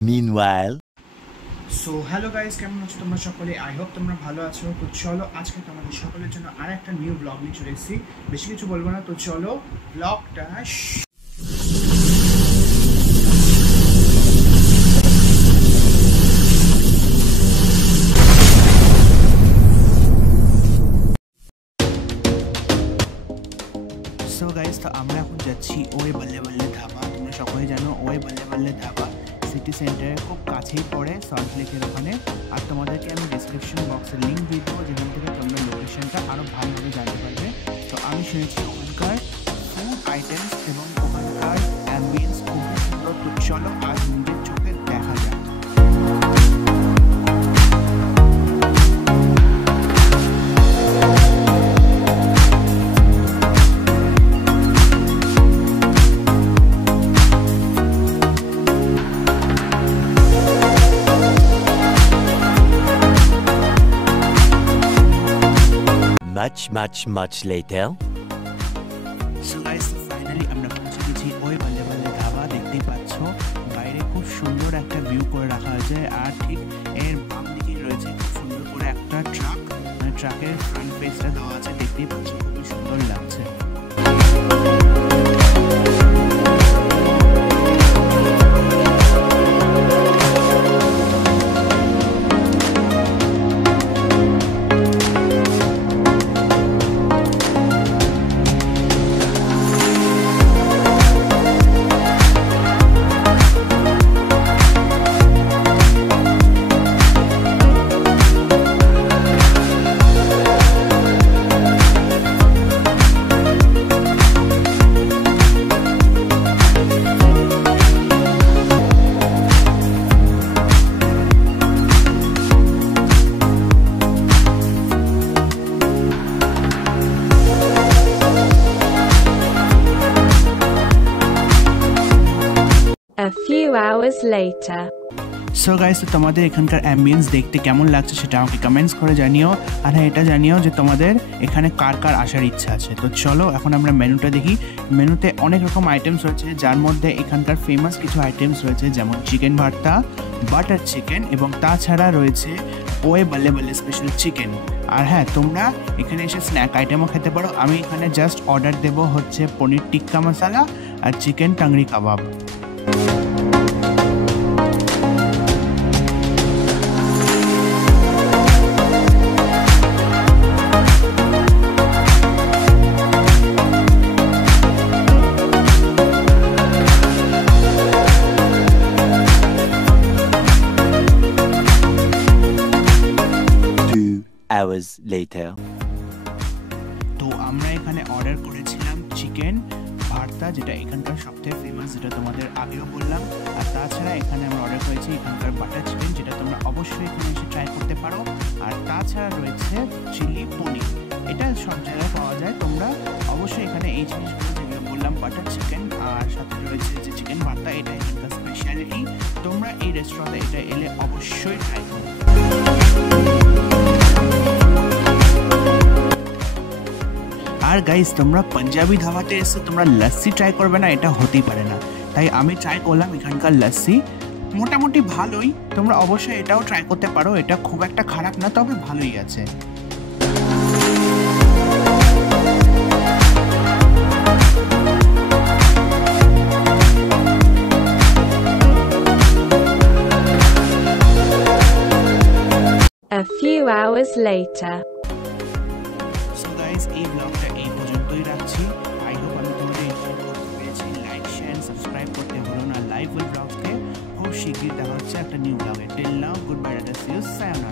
Meanwhile, so hello guys, কেমন আছো তোমরা সকলে? আই হোপ তোমরা ভালো আছো। তো চলো আজকে তোমাদের সকলের জন্য আর একটা নিউ ব্লগ নিয়ে চলে এসেছি। বেশি কিছু বলবো না, তো চলো ব্লগটা সো গাইস, তো আমরা এখন যাচ্ছি ওয়ে বল্লে বল্লে ধাবা। তোমরা সকলে জানো ওয়ে বল্লে বল্লে ধাবা সিটি সেন্টারের খুব কাছেই পড়ে, সল্টলেকের ওখানে। আর তোমাদেরকে আমি ডিসক্রিপশন বক্সে লিঙ্ক দিয়ে দেবো, যেখান থেকে তোমরা লোকেশনটা আরও ভালোভাবে জানতে পারবে। তো আমি শুনেছি ওখানকার ফুড আইটেমস এবং ওখানকার অ্যাম্বিয়েন্স খুবই সুন্দর। তো চলো আজ নিজের চোখে দেখা যায়। much later. So guys, finally আমরা পৌঁছে গেছি ওই বল্লে বল্লে ধাবা। দেখতেই পাচ্ছ বাইরে খুব সুন্দর একটা ভিউ করে রাখা হয়েছে, আর ঠিক এর বাম দিকেই রয়েছে খুব সুন্দর করে একটা ট্রাক, মানে ট্রাকের ফ্রন্ট পেজটা দেওয়া আছে। দেখতেই পাচ্ছ খুবই সুন্দর লাগছে। A few hours later. So guys, তো তোমাদের এখানকার অ্যাম্বিয়েন্স দেখতে কেমন লাগছে সেটা আমাকে কমেন্টস করে জানিও। আর হ্যাঁ, এটা জানিও যে তোমাদের এখানে কার কার আসার ইচ্ছা আছে। তো চলো এখন আমরা মেনুটা দেখি। মেনুতে অনেক রকম আইটেমস রয়েছে, যার মধ্যে এখানকার ফেমাস কিছু আইটেমস রয়েছে, যেমন চিকেন ভর্তা, বাটার চিকেন, এবং তাছাড়া রয়েছে ওয়ে বল্লে বল্লে স্পেশাল চিকেন। আর হ্যাঁ, তোমরা এখানে এসে স্ন্যাক আইটেমও খেতে পারো। আমি এখানে জাস্ট অর্ডার দেবো হচ্ছে পনির টিক্কা মশলা আর চিকেন টাংরি কাবাব। Hours later. তো আমরা এখানে অর্ডার করেছিলাম চিকেন ভর্তা, যেটা এখানকার সবথেকে ফেমাস, যেটা তোমাদের আগেও বললাম। আর তাছাড়া এখানে আমরা অর্ডার করেছি এখানকার বাটার চিকেন, যেটা তোমরা অবশ্যই এখানে এসে ট্রাই করতে পারো। আর তাছাড়া রয়েছে চিলি পনির, এটা সব জায়গায় পাওয়া যায়। তোমরা অবশ্যই এখানে এই জিনিসগুলো যেগুলো বললাম, বাটার চিকেন আর সাথে রয়েছে যে চিকেন ভর্তা, এটা এখানকার স্পেশালিটি। তোমরা এই রেস্টুরেন্টে এটা এলে অবশ্যই ট্রাই করো। আর গাইস, তোমরা পাঞ্জাবি ধাবাতে এসে তোমরা লস্যি ট্রাই করবে না, এটা হতেই পারে না। তাই আমি ট্রাই করলাম এখানকার লস্যি, মোটামুটি ভালোই। তোমরা অবশ্যই এটাও ট্রাই করতে পারো, এটা খুব একটা খারাপ না, তবে ভালোই আছে। A few hours later. So guys, এই ব্লগটা এই পর্যন্তই রাখছি। আই হোপ আমি তোমাদের এনজয় করতে পেরেছি। লাইক, শেয়ার, সাবস্ক্রাইব করতে ভুলো না লাইভ ব্লগকে। খুব শীঘ্রই দেখা হচ্ছে একটা নিউ ব্লগে। Till now, good bye, see you, সায়োনারা।